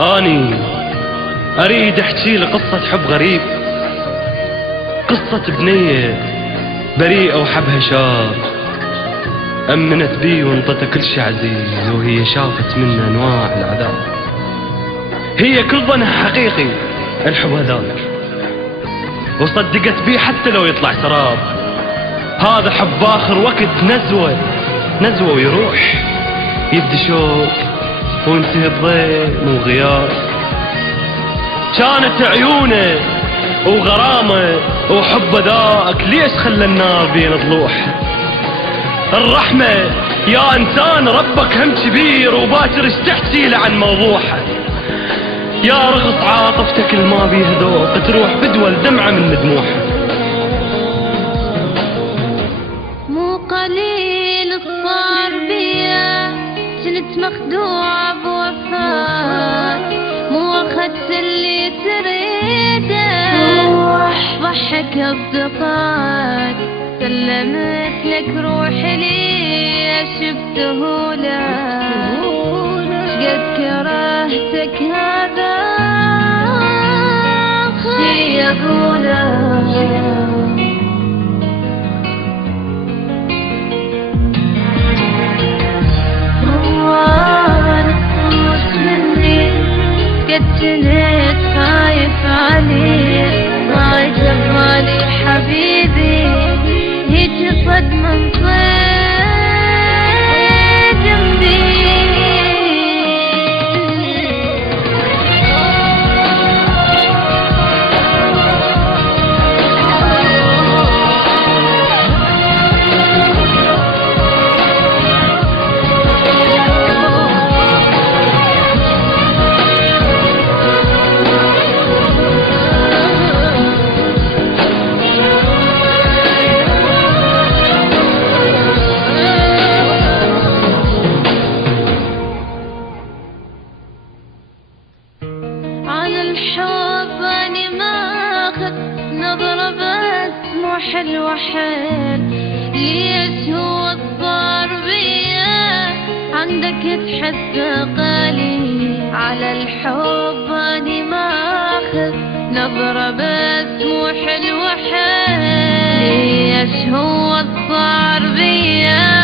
اني اريد احكي لي قصة حب غريب، قصة بنية بريئة وحبها شاب، امنت بيه وانطتها كل شي عزيز، وهي شافت منه انواع العذاب. هي كل ظنها حقيقي الحب هذاك، وصدقت بيه حتى لو يطلع سراب. هذا حب باخر وقت نزوة ويروح، يبدي شوق وينتهي بضيم وغياب. كانت عيونه وغرامه وحب ذاك، ليش خلى النار بين ضلوح؟ الرحمة يا انسان ربك هم كبير، وباكر ايش تحكي له عن موضوعها؟ يا رغص عاطفتك الما بيها ذوق، تروح بدول دمعة من دموعها. مو قليل صار بيا، كنت مخدوعة بوفاك، مو اخذت اللي تريده، ضحك اصدقائك، سلمت لك روحي لي شفته لك، قد كرهتك هذا شي اقوله. قد كنت خايف عليك، ما جبالي حبيبي، هيك صدمة انصدم بي. على الحب اني ماخذ نظرة بس مو حلوة حيل، ليش هو الصار بيا عندك تحس قليل؟ على الحب اني ماخذ نظرة بس مو حلوة حيل، ليش هو الصار بيا